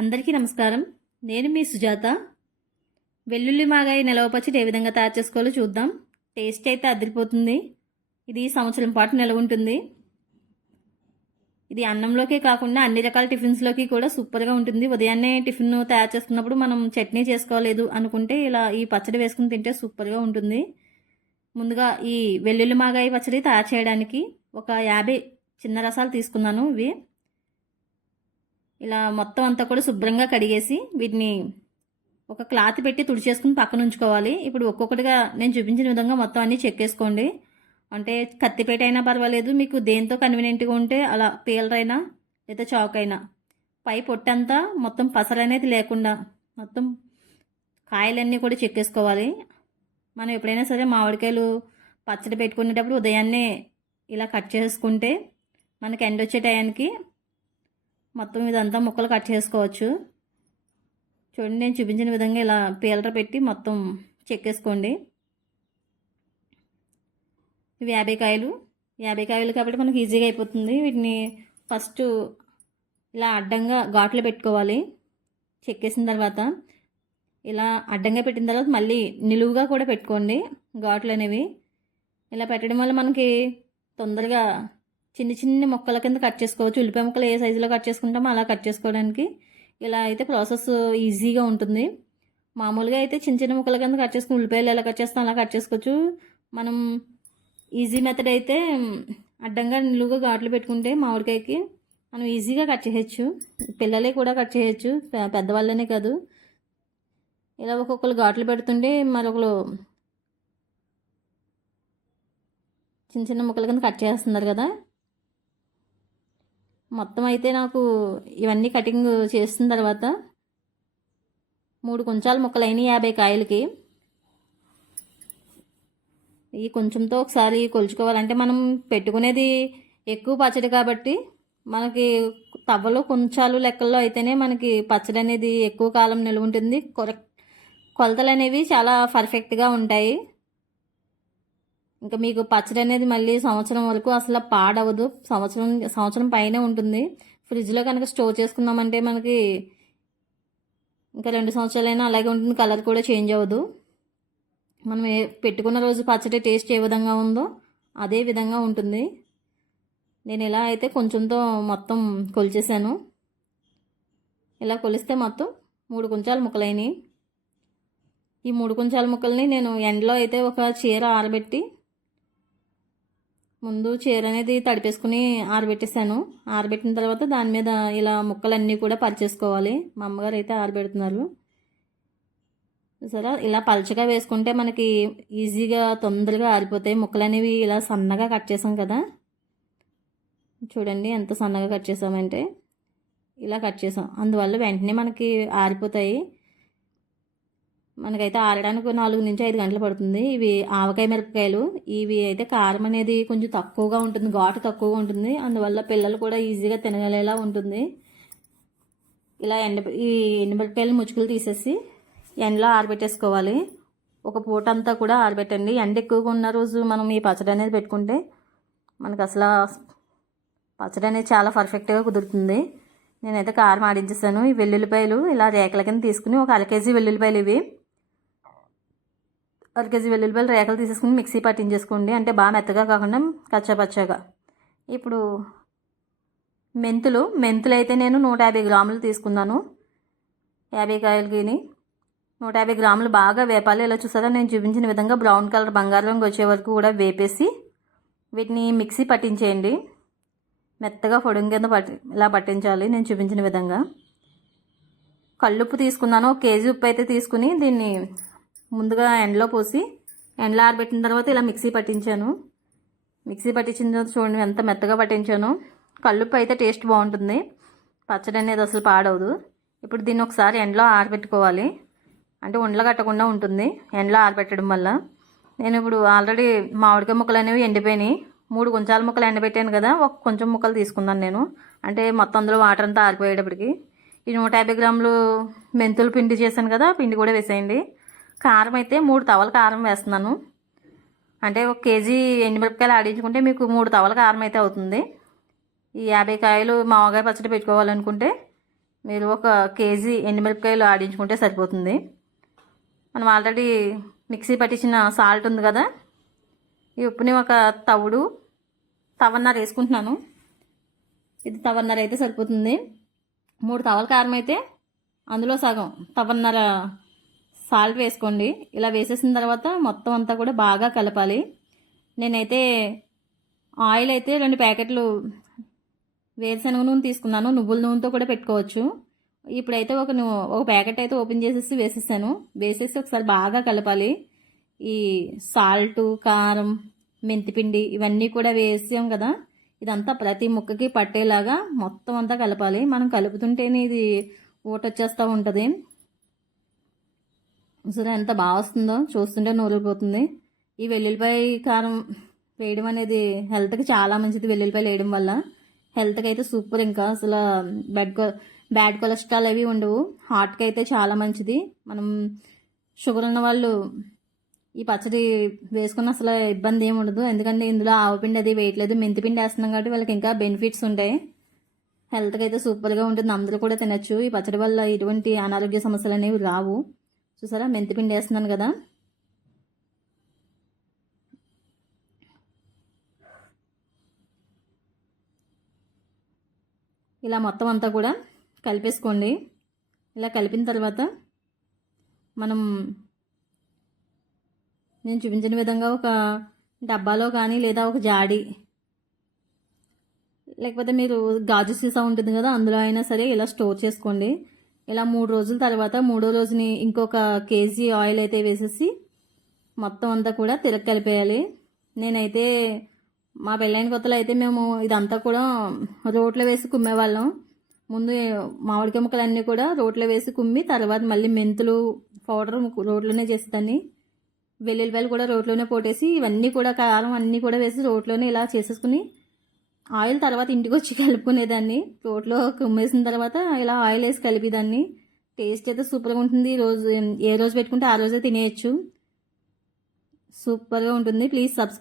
అందరికీ నమస్కారం. నేను మీ సుజాత. వెల్లుల్లి మాగాయ నిలవ పచ్చడి ఏ విధంగా తయారు చేసుకోవాలో చూద్దాం. టేస్ట్ అయితే అదిరిపోతుంది. ఇది సంవత్సరం పాటు నిలవ ఉంటుంది. ఇది అన్నంలోకే కాకుండా అన్ని రకాల టిఫిన్స్లోకి కూడా సూపర్గా ఉంటుంది. ఉదయాన్నే టిఫిన్ తయారు చేసుకున్నప్పుడు మనం చట్నీ చేసుకోలేదు అనుకుంటే ఇలా ఈ పచ్చడి వేసుకుని తింటే సూపర్గా ఉంటుంది. ముందుగా ఈ వెల్లుల్లి మాగాయ పచ్చడి తయారు చేయడానికి ఒక 50 చిన్న రసాలు తీసుకున్నాను. ఇవి ఇలా మొత్తం అంతా కూడా శుభ్రంగా కడిగేసి వీటిని ఒక క్లాత్ పెట్టి తుడిచేసుకుని పక్కన ఉంచుకోవాలి. ఇప్పుడు ఒక్కొక్కటిగా నేను చూపించిన విధంగా మొత్తం అన్నీ చెక్కేసుకోండి. అంటే కత్తిపేట అయినా పర్వాలేదు, మీకు దేంతో కన్వీనియంట్గా ఉంటే అలా పీలరైనా లేదా చాక్ అయినా. పై పొట్టంతా మొత్తం పసరు అనేది లేకుండా మొత్తం కాయలన్నీ కూడా చెక్కేసుకోవాలి. మనం ఎప్పుడైనా సరే మామిడికాయలు పచ్చడి పెట్టుకునేటప్పుడు ఉదయాన్నే ఇలా కట్ చేసుకుంటే మనకి ఎండ వచ్చే టయానికి మొత్తం ఇదంతా ముక్కలు కట్ చేసుకోవచ్చు. చూడండి, నేను చూపించిన విధంగా ఇలా పీలర పెట్టి మొత్తం చెక్కేసుకోండి. ఇవి 50 కాయలు కాబట్టి మనకు ఈజీగా అయిపోతుంది. వీటిని ఫస్ట్ ఇలా అడ్డంగా ఘాట్లు పెట్టుకోవాలి. చెక్కేసిన తర్వాత ఇలా అడ్డంగా పెట్టిన తర్వాత మళ్ళీ నిలువుగా కూడా పెట్టుకోండి ఘాట్లు అనేవి. ఇలా పెట్టడం వల్ల మనకి తొందరగా చిన్న చిన్న ముక్కల కింద కట్ చేసుకోవచ్చు. ఉల్లిపాయ ముక్కలు ఏ సైజులో కట్ చేసుకుంటామో అలా కట్ చేసుకోవడానికి ఇలా అయితే ప్రాసెస్ ఈజీగా ఉంటుంది. మామూలుగా అయితే చిన్న చిన్న ముక్కల కింద కట్ చేసుకుని ఉల్లిపాయలు ఎలా కట్ చేస్తాం అలా కట్ చేసుకోవచ్చు. మనం ఈజీ మెథడ్ అయితే అడ్డంగా నిలువుగా ఘాట్లు పెట్టుకుంటే మామిడికాయకి మనం ఈజీగా కట్ చేయొచ్చు. పిల్లలే కూడా కట్ చేయొచ్చు, పెద్దవాళ్ళనే కాదు. ఇలా ఒక్కొక్కరు ఘాట్లు పెడుతుంటే మరొకరు చిన్న చిన్న ముక్కల కింద కట్ చేస్తున్నారు కదా. మొత్తం అయితే నాకు ఇవన్నీ కటింగ్ చేసిన తర్వాత 3 కొంచాల ముక్కలైన 50 కాయలకి. ఈ కొంచెంతో ఒకసారి కొలుచుకోవాలంటే మనం పెట్టుకునేది ఎక్కువ పచ్చడి కాబట్టి మనకి తవ్వలో కొంచాలు లెక్కల్లో అయితేనే మనకి పచ్చడి అనేది ఎక్కువ కాలం నిల్వ ఉంటుంది. కొలతలు అనేవి చాలా పర్ఫెక్ట్గా ఉంటాయి. ఇంకా మీకు పచ్చడి అనేది మళ్ళీ సంవత్సరం వరకు అసలు పాడవదు. సంవత్సరం పైనే ఉంటుంది. ఫ్రిడ్జ్లో కనుక స్టోర్ చేసుకున్నామంటే మనకి ఇంకా 2 సంవత్సరాలైనా అలాగే ఉంటుంది. కలర్ కూడా చేంజ్ అవ్వదు. మనం పెట్టుకున్న రోజు పచ్చడి టేస్ట్ ఏ విధంగా ఉందో అదే విధంగా ఉంటుంది. నేను ఇలా అయితే కొంచెంతో మొత్తం కొలిచేసాను. ఇలా కొలిస్తే మొత్తం 3 కొంచాల ముక్కలైనవి. ఈ 3 కొంచాల ముక్కల్ని నేను ఎండలో అయితే ఒక చీర ఆరబెట్టి ముందు చీర అనేది తడిపేసుకుని ఆరబెట్టేసాను. ఆరబెట్టిన తర్వాత దాని మీద ఇలా ముక్కలన్నీ కూడా పరిచేసుకోవాలి. మా అమ్మగారు అయితే ఆరబెడుతున్నారు. సరే, ఇలా పలచగా వేసుకుంటే మనకి ఈజీగా తొందరగా ఆరిపోతాయి. ముక్కలు అనేవి ఇలా సన్నగా కట్ చేసాం కదా, చూడండి ఎంత సన్నగా కట్ చేసామంటే ఇలా కట్ చేసాం. అందువల్ల వెంటనే మనకి ఆరిపోతాయి. మనకైతే ఆరడానికి 4 నుంచి 5 గంటలు పడుతుంది. ఇవి ఆవకాయ మిరపకాయలు. ఇవి అయితే కారం అనేది కొంచెం తక్కువగా ఉంటుంది, ఘాటు తక్కువగా ఉంటుంది. అందువల్ల పిల్లలు కూడా ఈజీగా తినగలేలా ఉంటుంది. ఇలా ఈ ఎండుమిరపకాయలు ముచ్చుకులు తీసేసి ఎండలో ఆరబెట్టేసుకోవాలి. ఒక పూట అంతా కూడా ఆరబెట్టండి. ఎండ ఎక్కువగా ఉన్న రోజు మనం ఈ పచ్చడి అనేది పెట్టుకుంటే మనకు అసలు పచ్చడి అనేది చాలా పర్ఫెక్ట్గా కుదురుతుంది. నేనైతే కారం ఆడించేసాను. ఈ వెల్లుల్లిపాయలు ఇలా రేకల కింద తీసుకుని ఒక 1/2 కేజీ వెల్లుల్లిపాయలు, ఇవి 1 కేజీ వెల్లుల్లిపాయలు రేకలు తీసేసుకుని మిక్సీ పట్టించేసుకోండి. అంటే బాగా మెత్తగా కాకుండా కచ్చాపచ్చాగా. ఇప్పుడు మెంతులు అయితే నేను 150 గ్రాములు తీసుకున్నాను. 50 కాయలకి 150 గ్రాములు బాగా వేపాలి. ఇలా చూసారా, నేను చూపించిన విధంగా బ్రౌన్ కలర్ బంగారు రంగు వచ్చే వరకు కూడా వేపేసి వీటిని మిక్సీ పట్టించేయండి. మెత్తగా పొడుగు కింద ఇలా పట్టించాలి నేను చూపించిన విధంగా. కల్లుప్పు తీసుకున్నాను. 1 కేజీ ఉప్పు అయితే తీసుకుని దీన్ని ముందుగా ఎండలో పోసి ఎండలో ఆరబెట్టిన తర్వాత ఇలా మిక్సీ పట్టించాను. మిక్సీ పట్టించిన తర్వాత చూడండి ఎంత మెత్తగా పట్టించాను. కల్లుప్పు అయితే టేస్ట్ బాగుంటుంది, పచ్చడి అనేది అసలు పాడవదు. ఇప్పుడు దీన్ని ఒకసారి ఎండలో ఆరబెట్టుకోవాలి. అంటే ఉండలు కట్టకుండా ఉంటుంది ఎండలో ఆరబెట్టడం వల్ల. నేను ఇప్పుడు ఆల్రెడీ మామిడికాయ ముక్కలు అనేవి ఎండిపోయినాయి. 3 కొంచాల ముక్కలు ఎండబెట్టాను కదా, ఒక కొంచెం ముక్కలు తీసుకున్నాను నేను. అంటే మొత్తం అందులో వాటర్ అంతా ఆరిపోయేటప్పటికి ఈ 150 గ్రాములు మెంతులు పిండి చేశాను కదా, పిండి కూడా వేసేయండి. కారం అయితే 3 తవల కారం వేస్తున్నాను. అంటే 1 కేజీ ఎండుమిరపకాయలు ఆడించుకుంటే మీకు 3 తవల కారం అయితే అవుతుంది. ఈ 50 కాయలు మామూలుగా పచ్చడి పెట్టుకోవాలనుకుంటే మీరు ఒక కేజీ ఎండుమిరపకాయలు ఆడించుకుంటే సరిపోతుంది. మనం ఆల్రెడీ మిక్సీ పట్టించిన సాల్ట్ ఉంది కదా, ఈ ఉప్పుని ఒక తవన్నర వేసుకుంటున్నాను. ఇది తవన్నర అయితే సరిపోతుంది. 3 తవల కారం అయితే అందులో సగం తవన్నర సాల్ట్ వేసుకోండి. ఇలా వేసేసిన తర్వాత మొత్తం అంతా కూడా బాగా కలపాలి. నేనైతే ఆయిల్ అయితే 2 ప్యాకెట్లు వేరుశనగ నూనె తీసుకున్నాను. నువ్వుల నూనెతో కూడా పెట్టుకోవచ్చు. ఇప్పుడైతే ఒక ప్యాకెట్ అయితే ఓపెన్ చేసేసి వేసేసాను. వేసేసి ఒకసారి బాగా కలపాలి. ఈ సాల్టు, కారం, మెంతిపిండి ఇవన్నీ కూడా వేసాం కదా, ఇదంతా ప్రతి ముక్కకి పట్టేలాగా మొత్తం అంతా కలపాలి. మనం కలుపుతుంటేనే ఇది ఊటొచ్చేస్తూ ఉంటుంది. సరే ఎంత బాగా వస్తుందో చూస్తుంటే నూరిపోతుంది. ఈ వెల్లుల్లిపాయ కారం వేయడం అనేది హెల్త్కి చాలా మంచిది. వెల్లుల్లిపాయలు వేయడం వల్ల హెల్త్కి అయితే సూపర్. ఇంకా అసలు బ్యాడ్ కొలెస్ట్రాల్ అవి ఉండవు. హార్ట్కి అయితే చాలా మంచిది. మనం షుగర్ ఉన్న వాళ్ళు ఈ పచ్చడి వేసుకున్న అసలు ఇబ్బంది ఏమి ఉండదు. ఎందుకంటే ఇందులో ఆవపిండి అది వేయట్లేదు, మెంతిపిండి వేస్తున్నాం కాబట్టి వాళ్ళకి ఇంకా బెనిఫిట్స్ ఉంటాయి. హెల్త్కి అయితే సూపర్గా ఉంటుంది. అందరూ కూడా తినచ్చు. ఈ పచ్చడి వల్ల ఎటువంటి అనారోగ్య సమస్యలు అనేవి రావు. చూసారా, మెంతిపిండి వేస్తున్నాను కదా. ఇలా మొత్తం అంతా కూడా కలిపేసుకోండి. ఇలా కలిపిన తర్వాత నేను చూపించిన విధంగా ఒక డబ్బాలో కానీ లేదా ఒక జాడి, లేకపోతే మీరు గాజు సీసా ఉంటుంది కదా, అందులో అయినా సరే ఇలా స్టోర్ చేసుకోండి. ఇలా 3 రోజుల తర్వాత 3వ రోజుని ఇంకొక కేజీ ఆయిల్ అయితే వేసేసి మొత్తం అంతా కూడా కలిపేయాలి. నేనైతే మా పెళ్ళైన కొత్తలో అయితే మేము ఇదంతా కూడా రోట్లో వేసి కుమ్మేవాళ్ళం. ముందు మామిడికాయ ముక్కలన్నీ కూడా రోట్లో వేసి కుమ్మి తర్వాత మళ్ళీ మెంతులు పౌడర్ రోట్లోనే చేసేదాన్ని. వెల్లుల్లిపాయలు కూడా రోట్లోనే పోటేసి ఇవన్నీ కూడా కారం అన్నీ కూడా వేసి రోట్లోనే ఇలా చేసేసుకుని ఆయిల్ తర్వాత ఇంటికి వచ్చి కలుపుకునేదాన్ని. రోట్లో కుమ్మేసిన తర్వాత ఇలా ఆయిల్ వేసి కలిపేదాన్ని. టేస్ట్ అయితే సూపర్గా ఉంటుంది. ఏ రోజు పెట్టుకుంటే ఆ రోజే తినేయచ్చు. సూపర్గా ఉంటుంది. Please subscribe.